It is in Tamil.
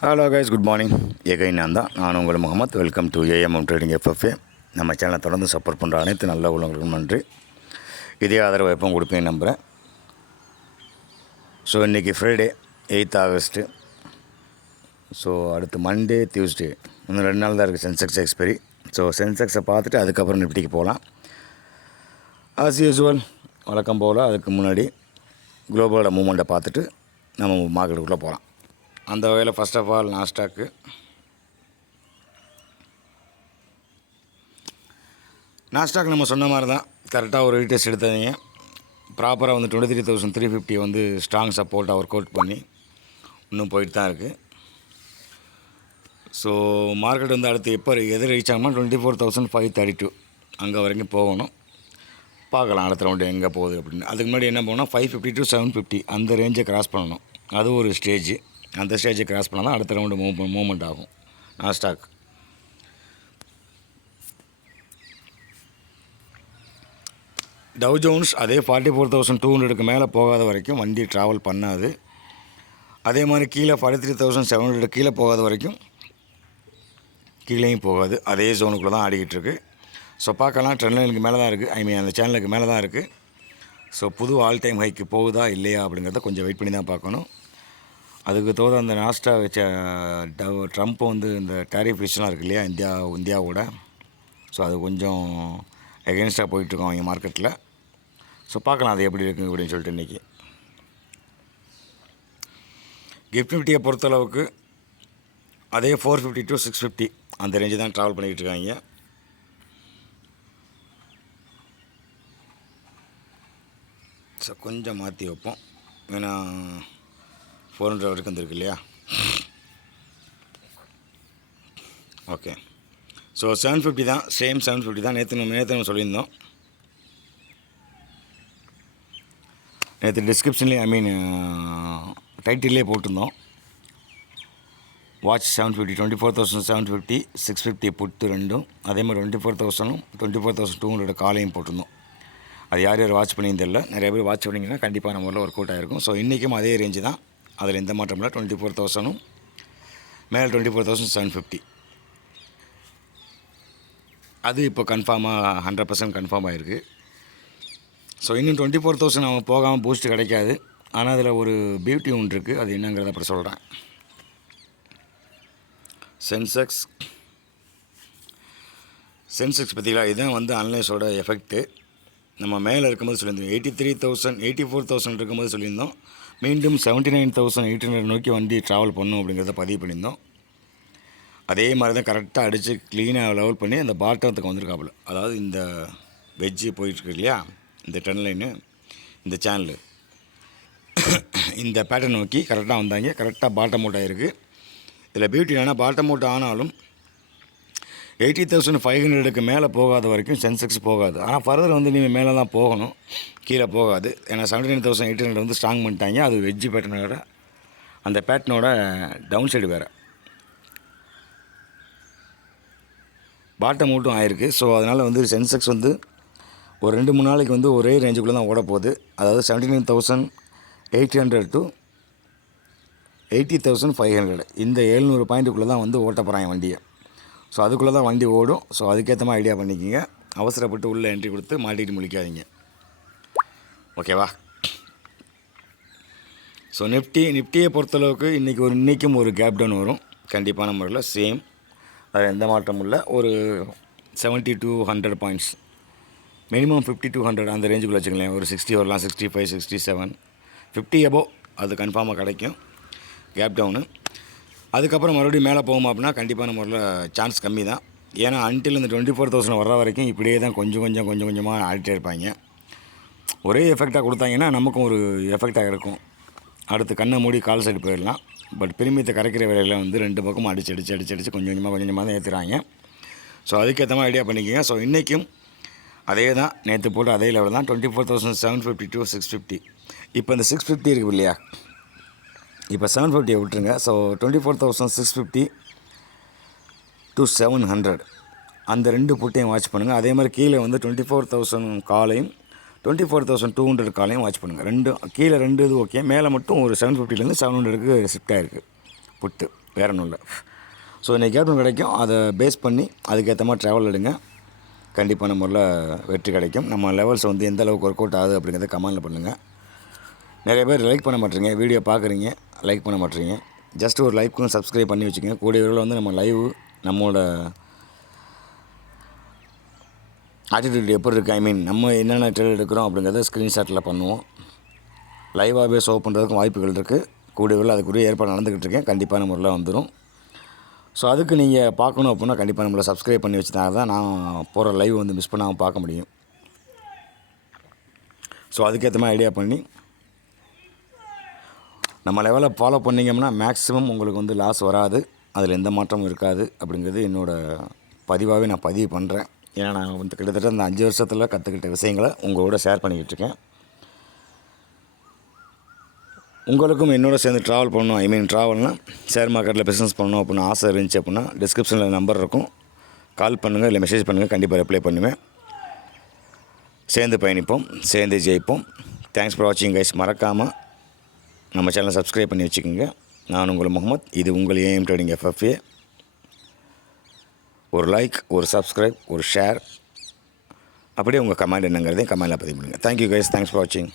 ஹலோ கைஸ் குட் மார்னிங் எகை நான் தான் நான் உங்கள் Mohammed. Welcome to AMM trading FFA நம்ம சேனலை தொடர்ந்து சப்போர்ட் பண்ணுற அனைத்து நல்ல உள்ளவங்களுக்கும் நன்றி. இதே ஆதரவு எப்போ கொடுப்பேன் நம்புகிறேன் ஸோ இன்றைக்கி ஃப்ரைடே எயித் ஆகஸ்ட்டு ஸோ அடுத்து மண்டே டியூஸ்டே இன்னும் ரெண்டு நாள் தான் இருக்குது சென்செக்ஸ் எக்ஸ்பெரி ஸோ சென்செக்ஸை பார்த்துட்டு அதுக்கப்புறம் நிப்டிக்கு போகலாம். ஆஸ் யூஸ்வல் வழக்கம் போல் அதுக்கு முன்னாடி குளோபலோட மூமெண்ட்டை பார்த்துட்டு நம்ம மார்க்கெட்டுக்குள்ளே போகலாம். அந்த வகையில் ஃபர்ஸ்ட் ஆஃப் ஆல் நாஸ்டாக்கு நாஸ்டாக் நம்ம சொன்ன மாதிரி தான். கரெக்டாக ஒரு ரீடெஸ்ட் எடுத்தாதீங்க. ப்ராப்பராக வந்து twenty three thousand three fifty வந்து ஸ்ட்ராங் சப்போர்ட்டாக ஒர்க் அவுட் பண்ணி இன்னும் போயிட்டு தான் இருக்குது ஸோ மார்க்கெட் வந்து அடுத்து எப்போ எது ரீச் ஆகும்னா twenty four thousand five thirty two அங்கே வரைக்கும் போகணும். பார்க்கலாம் அடுத்த ரவுண்டு எங்கே போகுது அப்படின்னு. அதுக்கு முன்னாடி என்ன போகணும் five fifty to seven fifty அந்த ரேஞ்சை கிராஸ் பண்ணணும். அது ஒரு ஸ்டேஜ் அந்த ஸ்டேஜை கிராஸ் பண்ணால் தான் அடுத்த ரவுண்டு மூவ் மூவ்மெண்ட் ஆகும். நாஸ்டாக் டவ் ஜோன்ஸ் அதே ஃபார்ட்டி ஃபோர் தௌசண்ட் டூ ஹண்ட்ரடுக்கு மேலே போகாத வரைக்கும் வண்டி ட்ராவல் பண்ணாது. அதே மாதிரி கீழே forty three thousand seven hundred கீழே போகாத வரைக்கும் கீழேயும் போகாது. அதே ஜோனுக்குள்ளே தான் ஆடிக்கிட்டு இருக்குது ஸோ பார்க்கலாம். ட்ரெண்ட் லைனுக்கு மேலே தான் இருக்குது ஐ மீன் அந்த சேனலுக்கு மேலே தான் இருக்குது ஸோ புது ஆல் டைம் ஹைக்கு போகுதா இல்லையா அப்படிங்கிறத கொஞ்சம் வெயிட் பண்ணி தான் பார்க்கணும். அதுக்கு தோத அந்த நாஸ்டா வச்ச டவ் ட்ரம்ப் வந்து இந்த டேரிஃப் இஷ்யூலாம் இருக்கு இல்லையா இந்தியா இந்தியாவோட. ஸோ அது கொஞ்சம் எகென்ஸ்டாக போயிட்டுருக்கோம் அவங்க மார்க்கெட்டில் ஸோ பார்க்கலாம் அது எப்படி இருக்குது அப்படின்னு சொல்லிட்டு இன்றைக்கி கிஃப்ட் நிஃப்டியை பொறுத்தளவுக்கு அதே four fifty to six fifty அந்த ரேஞ்சு தான் ட்ராவல் பண்ணிக்கிட்டு இருக்காங்க. ஸோ கொஞ்சம் மாற்றி வைப்போம். ஏன்னா ஃபோர் ஹண்ட்ரட் வரைக்கும் வந்துருக்கு இல்லையா ஓகே ஸோ செவன் ஃபிஃப்டி தான் சேம் செவன் ஃபிஃப்டி தான் நேற்று நம்ம நேற்று நம்ம சொல்லியிருந்தோம். நேற்று டிஸ்கிரிப்ஷன்லேயே ஐ மீன் டைட்டில்லே போட்டிருந்தோம். Watch seven fifty twenty four thousand seven fifty six fifty put ரெண்டும் அதே மாதிரி twenty four தௌசண்டும் twenty four thousand two hundred காலையும் போட்டிருந்தோம். அது யார் யார் வாட்ச் பண்ணியும் தெரியல. நிறைய பேர் வாட்ச் பண்ணிங்கன்னா கண்டிப்பாக நம்ம ஊரில் ஒர்க் அவுட் ஆகிருக்கும் ஸோ இன்றைக்கும் அதே ரேஞ்சு தான். அதில் எந்த மாற்றம் இல்லை. டுவெண்ட்டி ஃபோர் தௌசண்டும் மேலே twenty four thousand seven fifty அது இப்போ கன்ஃபார்மாக ஹண்ட்ரட் பர்சன்ட் கன்ஃபார்ம் ஆகிருக்கு ஸோ இன்னும் டுவெண்ட்டி ஃபோர் தௌசண்ட் அவன் போகாமல் பூஸ்ட் கிடைக்காது. ஆனால் அதில் ஒரு பியூட்டி ஒன்று இருக்குது அது என்னங்கிறத அப்புறம் சொல்கிறேன் சென்செக்ஸ் சென்செக்ஸ் பார்த்தீங்களா இதுதான் வந்து அனலைஸோட எஃபெக்ட்டு நம்ம மேலே இருக்கும்போது சொல்லியிருந்தோம். Eighty three thousand eighty four thousand இருக்கும்போது சொல்லியிருந்தோம். மீண்டும் seventy nine thousand eight hundred நோக்கி வண்டி ட்ராவல் பண்ணும் அப்படிங்கிறத பதிவு பண்ணியிருந்தோம். அதே மாதிரி தான் கரெக்டாக அடித்து க்ளீனாக லெவல் பண்ணி அந்த பாட்டத்துக்கு வந்திருக்காப்புல. அதாவது இந்த வெஜ்ஜு போயிட்டுருக்கு இல்லையா? இந்த டென் லைனு இந்த சேனலு இந்த பேட்டர்ன் நோக்கி கரெக்டாக வந்தாங்க. கரெக்டாக பாட்டம் அவுட் ஆகிருக்கு இதில் பியூட்டி என்னென்னா பாட்டம் அவுட் ஆனாலும் எயிட்டி தௌசண்ட் ஃபைவ் ஹண்ட்ரடுக்கு மேலே போகாத வரைக்கும் சென்செக்ஸ் போகாது. ஆனால் ஃபர்தர் வந்து நீங்கள் மேலே தான் போகணும். கீழே போகாது. ஏன்னா seventy nine thousand eight hundred வந்து ஸ்ட்ராங் பண்ணிட்டாங்க. அது வெஜ்ஜு பேட்டர்னோட அந்த பேட்டர்னோட டவுன் சைடு வேறு. பாட்டம் அவுட்டும் ஆயிருக்கு. ஸோ அதனால் வந்து சென்செக்ஸ் வந்து ஒரு ரெண்டு மூணு நாளைக்கு வந்து ஒரே ரேஞ்சுக்குள்ளே தான் ஓட போகுது. அதாவது seventy nine thousand eight hundred to eighty thousand five hundred இந்த எழுநூறு பாயிண்ட்டுக்குள்ளே தான் வந்து ஓட்ட போகிறாங்க வண்டியை. ஸோ அதுக்குள்ளே தான் வண்டி ஓடும். ஸோ அதுக்கேற்ற மாதிரி ஐடியா பண்ணிக்கிங்க. அவசரப்பட்டு உள்ளே என்ட்ரி கொடுத்து மாட்டிட்டு முழிக்காதீங்க. ஓகேவா ஸோ நிஃப்டி நிஃப்டியை பொறுத்தளவுக்கு இன்றைக்கி ஒரு இன்றைக்கும் ஒரு கேப் டவுன் வரும். கண்டிப்பான முறையில் சேம் அதில் எந்த மாற்றமும் இல்லை. ஒரு seventy two hundred points minimum fifty two hundred அந்த ரேஞ்சுக்குள்ளே வச்சுக்கலாம் ஒரு சிக்ஸ்டி வரலாம். Sixty five sixty seven fifty above அது கன்ஃபார்மாக கிடைக்கும். கேப் டவுனு அதுக்கப்புறம் மறுபடியும் மேலே போகும் அப்படின்னா கண்டிப்பான முறையில் சான்ஸ் கம்மி தான். ஏன்னா அன்டில் இந்த டுவெண்ட்டி ஃபோர் தௌசண்ட் வர்ற வரைக்கும் இப்படியே தான் கொஞ்சம் கொஞ்சம் கொஞ்சம் கொஞ்சமாக ஆடிட்டே இருப்பாங்க. ஒரே எஃபெக்டாக கொடுத்தாங்கன்னா நமக்கும் ஒரு எஃபெக்டாக இருக்கும். அடுத்து கண்ணை மூடி கால் சைடு போயிடலாம். பட் பிரிமியத்தை கரைக்கிற வேலையில் வந்து ரெண்டு பக்கமும் அடிச்சு அடிச்சு அடிச்சு அடிச்சு கொஞ்சம் கொஞ்சமாக கொஞ்சம் கொஞ்சமாக தான் ஏற்றுறாங்க ஸோ அதுக்கேற்ற மாதிரி ஐடியா பண்ணிக்கோங்க. ஸோ இன்றைக்கும் அதே தான் நேற்று போட்டு அதே லெவல் தான். Twenty four thousand seven fifty to six fifty இப்போ இந்த சிக்ஸ் ஃபிஃப்டி இருக்குது இல்லையா? இப்போ செவன் ஃபிஃப்டியை விட்டுருங்க. So twenty four thousand six fifty to seven hundred அந்த ரெண்டு புட்டையும் வாட்ச் பண்ணுங்கள் அதே மாதிரி கீழே வந்து டுவெண்ட்டி ஃபோர் தௌசண்ட் காலையும் twenty four thousand two hundred காலையும் வாட்ச் பண்ணுங்கள் ரெண்டு கீழே ரெண்டு இது ஓகே மேலே மட்டும் ஒரு செவன் ஃபிஃப்டிலேருந்து செவன் ஹண்ட்ரடுக்கு ஷிஃப்ட் ஆகிருக்கு புட்டு. வேற ஒன்றும் இல்லை. ஸோ இன்றைக்கி கேப்டன் கிடைக்கும். அதை பேஸ் பண்ணி அதுக்கேற்ற மாதிரி ட்ராவல் எடுங்க கண்டிப்பாக முறையில் வெற்றி கிடைக்கும். நம்ம லெவல்ஸ் வந்து எந்த அளவுக்கு ஒர்க் அவுட் ஆகுது அப்படிங்கிறத கமெண்டில் பண்ணுங்கள் நிறைய பேர் லைக் பண்ண மாட்டேறீங்க வீடியோ பார்க்குறீங்க லைக் பண்ண மாட்டேறீங்க ஜஸ்ட் ஒரு லைக்கும் சப்ஸ்கிரைப் பண்ணி வச்சுக்கோங்க. கூடிய விரைவில் வந்து நம்ம லைவ் நம்மளோட ஆட்டிடியூட் எப்படி இருக்குது ஐ மீன் நம்ம என்னென்ன ட்ரெயில் எடுக்கிறோம் அப்படிங்கிறத ஸ்க்ரீன்ஷாட்டில் பண்ணுவோம். லைவாகவே ஷோ பண்ணுறதுக்கும் வாய்ப்புகள் இருக்குது கூடிய விரைவில் அதுக்குரிய ஏற்பாடு நடந்துக்கிட்டு இருக்கேன். கண்டிப்பான முறையில் வந்துடும் ஸோ அதுக்கு நீங்கள் பார்க்கணும் அப்படின்னா கண்டிப்பாக நம்மளை சப்ஸ்கிரைப் பண்ணி வச்சுனா தான் நான் போகிற லைவ் வந்து மிஸ் பண்ணாமல் பார்க்க முடியும். ஸோ அதுக்கேற்ற மாதிரி ஐடியா பண்ணி நம்ம லெவலில் ஃபாலோ பண்ணிங்கம்னா மேக்ஸிமம் உங்களுக்கு வந்து லாஸ் வராது. அதில் எந்த மாற்றமும் இருக்காது அப்படிங்கிறது என்னோடய பதிவாகவே நான் பதிவு பண்ணுறேன் ஏன்னா நான் வந்து கிட்டத்தட்ட இந்த அஞ்சு வருஷத்தில் கற்றுக்கிட்ட விஷயங்களை உங்களோட ஷேர் பண்ணிக்கிட்டு இருக்கேன். உங்களுக்கும் என்னோட சேர்ந்து ட்ராவல் பண்ணணும் ஐ மீன் ட்ராவல்னால் ஷேர் மார்க்கெட்டில் பிஸ்னஸ் பண்ணணும் அப்படின்னு ஆசை இருந்துச்சு அப்படின்னா டிஸ்கிரிப்ஷனில் நம்பர் இருக்கும். கால் பண்ணுங்கள் இல்லை மெசேஜ் பண்ணுங்கள் கண்டிப்பாக ரிப்ளை பண்ணுவேன். சேர்ந்து பயணிப்போம் சேர்ந்து ஜெயிப்போம். தேங்க்ஸ் ஃபார் வாட்சிங் கைஸ் மறக்காமல் நம்ம சேனலை சப்ஸ்கிரைப் பண்ணி வச்சுக்கோங்க. நான் உங்கள் முகமது இது உங்கள் ஏஎம் ட்ரேடிங் எஃப்எஃப்ஏ ஒரு லைக் ஒரு சப்ஸ்கிரைப் ஒரு ஷேர் அப்படியே உங்கள் கமெண்ட் என்னங்கிறதையும் கமெண்டில் பதிவு பண்ணுங்கள் தேங்க்யூ கைஸ் தேங்க்ஸ் ஃபார் வாட்சிங்